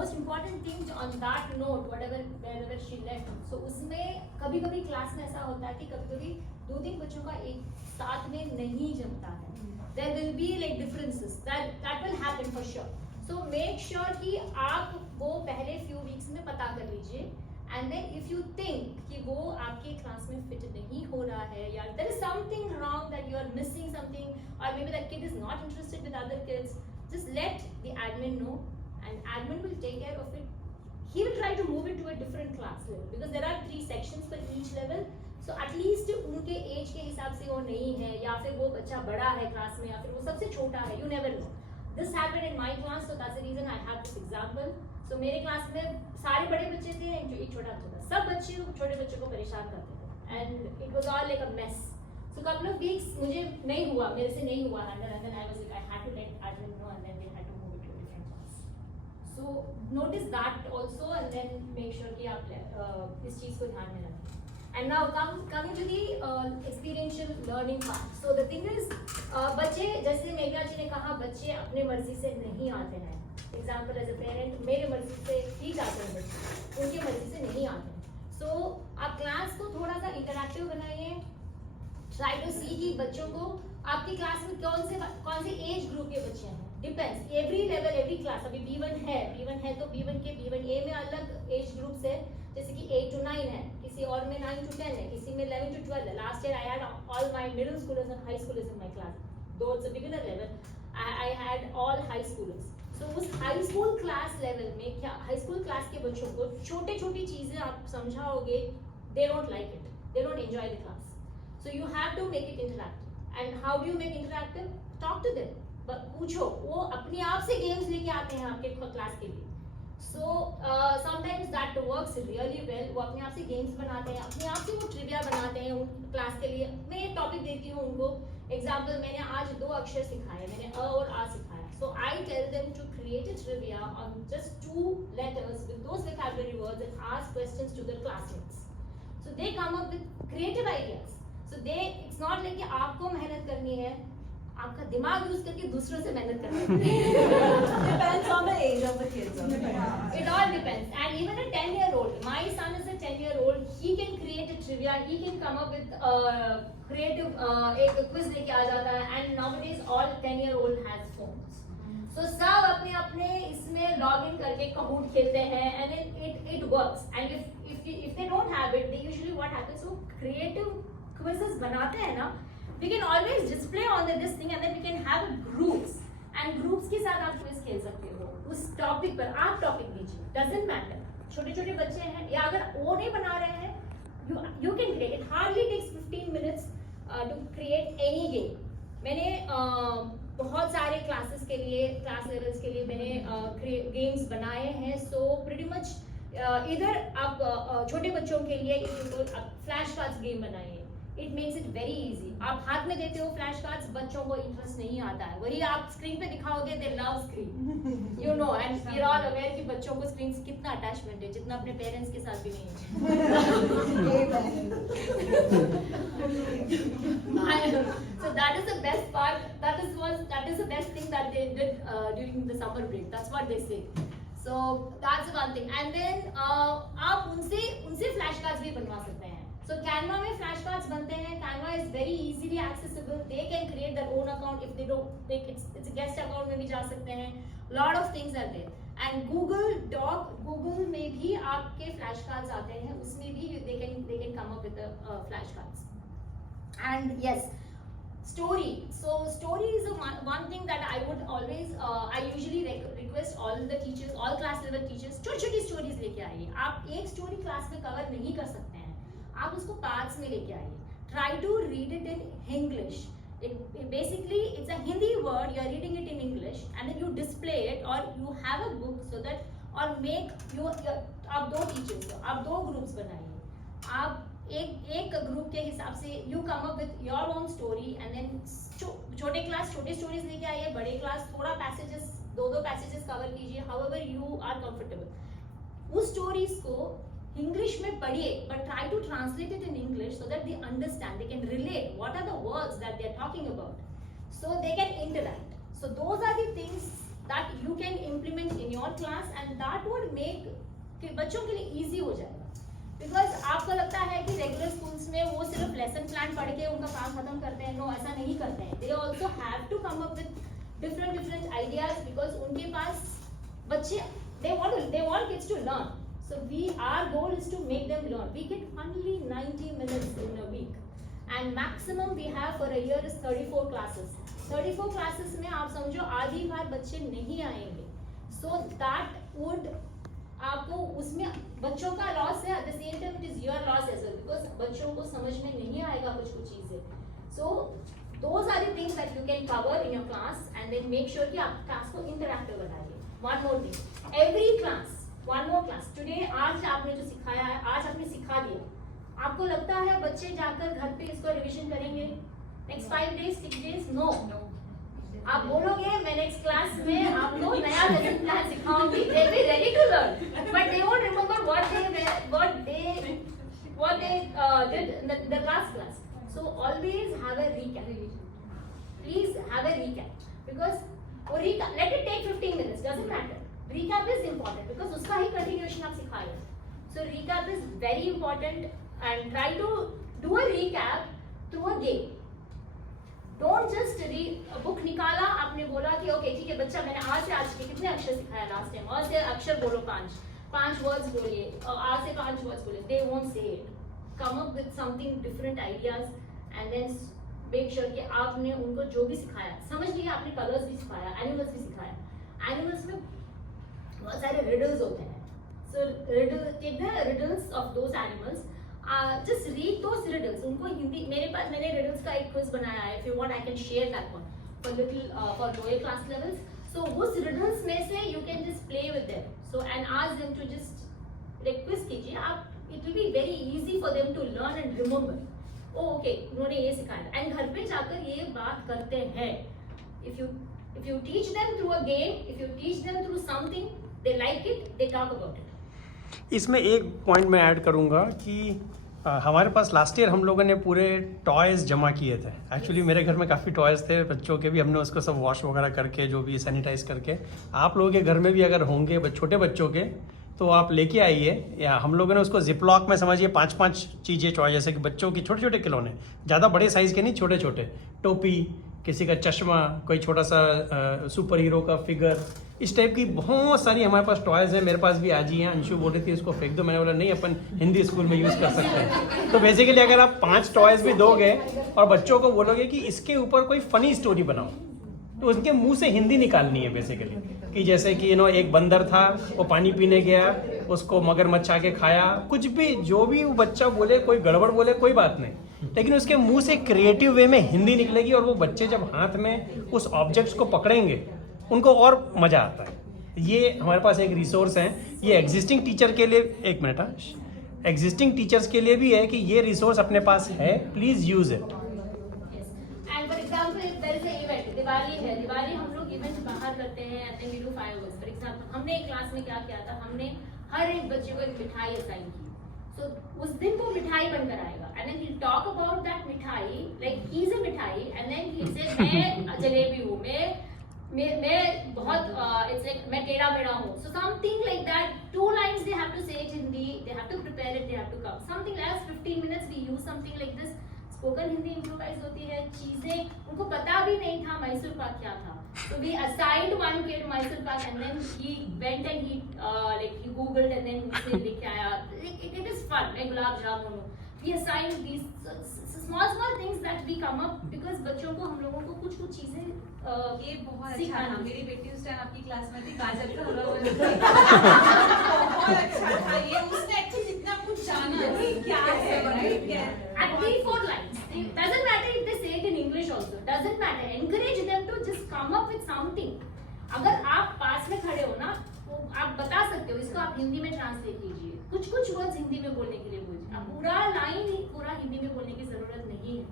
most important thing on that note, wherever she left, so उसमें कभी कभी class में ऐसा होता है कि कभी कभी 2-3 बच्चों का एक साथ में नहीं जमता है. There will be like differences that will happen for sure. So make sure कि आप वो पहले few weeks में पता कर लीजिए, and then if you think कि वो आपके क्लास में fit नहीं हो रहा है, या there is something wrong, that you are missing something, or maybe that kid is not interested with other kids, just let the admin know, and admin will take care of it. He will try to move it to a different class level, because there are 3 sections for each level. So at least उनके as के हिसाब से वो नहीं है, या फिर वो बच्चा बड़ा है क्लास में, या फिर वो सबसे छोटा है. You never know. This happened in my class, so that's the reason I have this example. So मेरे क्लास में सारे बड़े बच्चे थे, एक छोटा बच्चा था. सब बच्चे छोटे बच्चों को परेशान करते थे, and it was all like a mess. So couple of weeks मुझे नहीं हुआ, मेरे से नहीं हुआ handle, and then I was like, I had to let admin know, and then they had to move it to a different class. So notice that also, and then make sure कि आप इस चीज़ को ध्यान में रखें. And now coming to the experiential learning part. So the thing is, बच्चे, जैसे मेघना जी ने कहा, बच्चे अपने मर्जी से नहीं आते हैं. Example as a parent, मेरे मर्जी से ही जाते हैं बच्चे, उनकी मर्जी से नहीं आते हैं. So आप क्लास को थोड़ा सा इंटरैक्टिव बनाइए. Try to see कि बच्चों को आपकी क्लास में कौन से एज ग्रुप के बच्चे हैं. Depends. Every level, every class. अभी B1 है तो B1 के B1A में अलग एज ग्रुप्स है, जैसे कि 8 to 9 है, किसी और में 9 to 10 है, किसी में 11 to 12 है. Last year I had all my middle schoolers and high schoolers in my class. Though it's a beginner level, I had all high schoolers. So उस high school class level में क्या high school class के बच्चों को छोटी चीजें आप समझाओगे, they don't like it, they don't enjoy the class. So you have to make it interactive. And how do you make interactive? Talk to them. पूछो, वो अपने आप से गेम्स लेके आते हैं आपके क्लास के लिए. So sometimes that works really well. वो अपने आप से गेम्स बनाते हैं, अपने आप से वो ट्रिविया बनाते हैं उन क्लास के लिए. मैं एक टॉपिक देती हूँ उनको. एग्जाम्पल, मैंने आज 2 अक्षर सिखाए, मैंने अ और आ सिखाया. So I tell them to create a trivia on just 2 letters with those vocabulary words and ask questions to their classmates. So they come up with creative ideas. So it's not like कि आपको मेहनत करनी है, आपका दिमाग use करके दूसरों से मेहनत करना है. Depends on the age of the kids. It all depends. And even a 10-year-old, my son is a 10-year-old, he can create a trivia, he can come up with creative एक quiz लेके आ जाता है. And nowadays all 10-year-old has phones. So सब अपने इसमें log in करके Kahoot खेलते हैं, and it works. And if they don't have it, they usually what happens, so creative quizzes बनाते हैं ना, we can always display on this thing, and then we can have groups, and groups के साथ आप quiz खेल सकते हो उस टॉपिक पर. आप टॉपिक दीजिए, doesn't matter. छोटे बच्चे हैं, या अगर वो नहीं बना रहे हैं, you can create. It hardly takes 15 minutes to create any game. मैंने बहुत सारे क्लासेस के लिए, क्लास लेवल्स के लिए मैंने गेम्स बनाए हैं. So pretty much इधर आप छोटे बच्चों के लिए फ्लैश कार्ड्स गेम बनाइए. It makes it very easy. आप हाथ में देते हो फ्लैश कार्ड्स, बच्चों को इंटरेस्ट नहीं आता है. वही आप स्क्रीन पे दिखाओगे, they love screen. You know, and we are all aware कि बच्चों को स्क्रीन से कितना अटैचमेंट है, जितना अपने पेरेंट्स के साथ भी नहीं है. So that is the best part. That is the best thing that they did during the summer break. That's what they say. So that's one thing. And then आप उनसे फ्लैश कार्ड्स भी बनवा सकते हैं. So Canva में flash cards बनते हैं. Canva is very easily accessible. They can create their own account if they don't make it. It's a guest account में भी जा सकते हैं. Lot of things are there. And Google में भी आपके फ्लैश कार्ड्स आते हैं. उसमें भी they can come up with the flash cards. And yes, story. So story is one thing that I would always I usually request all the teachers, all class level teachers, छोटी stories लेके आइए. आप एक story class में cover नहीं कर सकते हैं, आप उसको पार्ट्स में लेके आइए. Try to read it in English. Basically it's a Hindi word, you are reading it in English, and then you display it, or you have a book so that, or make आप 2 teachers हो, आप 2 groups बनाइए. आप एक group के हिसाब से you come up with your own story, and then छोटे क्लास छोटे स्टोरीज लेके आइए, बड़े क्लास थोड़ा पैसेजेस, 2 पैसेजेस कवर कीजिए, however you are comfortable. उस स्टोरीज को इंग्लिश में पढ़िए, but try to translate it in English so that they understand, they can relate what are the words that they are talking about, so they can interact. So those are the things that you can implement in your class and that would make कि बच्चों के लिए easy हो जाएगा. Because आपको लगता है कि regular schools में वो सिर्फ lesson plan पढ़ के उनका काम खत्म करते हैं. No, ऐसा नहीं करते हैं. They also have to come up with different ideas because उनके पास बच्चे they want kids to learn. So our goal is to make them learn. We get only 90 minutes in a week. And maximum we have for a year is 34 classes. 34 classes में आप समझो आधी बार बच्चे नहीं आएंगे. So that would आपको उसमें बच्चों का लॉस है. At the same time it is your loss as well because बच्चों को समझ में नहीं आएगा कुछ चीजें. So those are the things that you can cover in your class and then make sure कि आप क्लास को इंटरैक्टिव बनाइए. One more thing. Every class, one more class. Today आज आपने जो सिखाया है आज आपने सिखा दिया. आपको लगता है बच्चे जाकर घर पे इसको रिवीजन करेंगे नेक्स्ट 5 days 6 days? नो. आप बोलोगे मैं नेक्स्ट क्लास में आपको नया लेसन प्लान सिखाऊंगी. They will be ready to learn, but they won't remember what they did in the last class. So always have a recap. Please have a recap because let it take 15 minutes. Doesn't matter. Recap is important because उसका ही continuation आप सिखाएं. So recap is very important. And try to do a recap through a game. Don't just book निकाला आपने बोला कि okay ठीक है बच्चा मैंने आज के कितने अक्षर सिखाया लास्ट टाइम. आज से अक्षर बोलो 5 words बोलिए और आज से 5 words बोलिए. They won't say it. Come up with something different ideas and then make sure कि आपने उनको जो भी सिखाया समझ लिया. आपने कलर्स भी सिखाया, एनिमल्स भी सिखाया. एनिमल्स में बहुत सारे रिडल्स होते हैं. So take the riddles of those animals. Just read those riddles. उनको हिंदी मैंने riddles का एक quiz बनाया है. If you want, I can share that one for lower class levels. So उस riddles में से you can just play with them. So and ask them to just quiz कीजिए आप. It will be very easy for them to learn and remember. Oh, okay, उन्होंने ये सिखाया. And घर पे जाकर ये बात करते हैं. If you teach them through a game, if you teach them through something, they like it, they talk about it. इसमें एक पॉइंट मैं ऐड करूँगा कि हमारे पास लास्ट ईयर हम लोगों ने पूरे टॉयज़ जमा किए थे. एक्चुअली मेरे घर में काफ़ी टॉयज़ थे बच्चों के भी. हमने उसको सब वॉश वगैरह करके जो भी सैनिटाइज करके आप लोगों के घर में भी अगर होंगे छोटे बच्चों के तो आप लेके आइए. या हम लोगों ने उसको जिपलॉक में समझिए 5 चीज़ें टॉय जैसे कि बच्चों की छोटे खिलौने ज़्यादा बड़े साइज़ के नहीं छोटे टोपी किसी का चश्मा कोई छोटा सा सुपर हीरो का फिगर इस टाइप की बहुत सारी हमारे पास टॉयज़ हैं. मेरे पास भी आज ही हैं. अंशु बोल रही थी इसको फेंक दो. मैंने बोला नहीं अपन हिंदी स्कूल में यूज़ कर सकते हैं. तो बेसिकली अगर आप 5 टॉयज़ भी दोगे और बच्चों को बोलोगे कि इसके ऊपर कोई फ़नी स्टोरी बनाओ तो उनके मुंह से हिंदी निकालनी है बेसिकली. कि जैसे कि एक बंदर था वो पानी पीने गया उसको मगरमच्छ आके खाया. कुछ भी जो भी वो बच्चा बोले कोई गड़बड़ बोले कोई बात नहीं लेकिन उसके मुंह से क्रिएटिव वे में हिंदी निकलेगी और वो बच्चे जब हाथ में उस ऑब्जेक्ट्स को पकड़ेंगे उनको और मज़ा आता है. ये हमारे पास एक रिसोर्स है. ये एग्जिस्टिंग टीचर के लिए एक मिनट एग्जिस्टिंग टीचर्स के लिए भी है कि ये रिसोर्स अपने पास है. Please use it. And for example if there is a event Diwali है. दिवाली हम लोग इवेंट बाहर करते हैं and then we do fireworks. For example हमने एक क्लास में क्या किया था हमने हर एक बच्चे को एक मिठाई असाइन की. So उस दिन वो मिठाई बनकर आएगा and then he'll talk about that मिठाई like he's a मिठाई and then he'll say मैं जलेबी हूँ मैं बहुत it's like मैं टेढ़ा मेढ़ा हूँ. So something like that 2 lines they have to say it Hindi, they have to prepare it, they have to come something like 15 minutes we use something like this. Spoken Hindi improvise होती है. चीजें उनको पता भी नहीं था मैसूर पाक क्या था. So we assigned one kid Mysore Pak and then he went and he googled and then he लेके आया. It is fun. मैं गुलाब जामुन हूँ. We assigned these small things that we come up because बच्चों को हम लोगों को कुछ चीजें ये बहुत अच्छा था. मेरी बेटी उस टाइम आपकी क्लास में थी. गाजर का हलवा बहुत अच्छा था. ये उसने एक्चुअली जितना कुछ जाना कि क्या है right. And 3-4 lines. It doesn't matter if they say it in English also. Doesn't matter. Encourage them to just come up with something. अगर आप पास में खड़े हो ना तो आप बता सकते हो इसको आप हिंदी में ट्रांसलेट कीजिए. कुछ वर्ड्स हिंदी में बोलने के लिए बोलिए. आप पूरा लाइन ही पूरा हिंदी में बोलने की जरूरत नहीं है.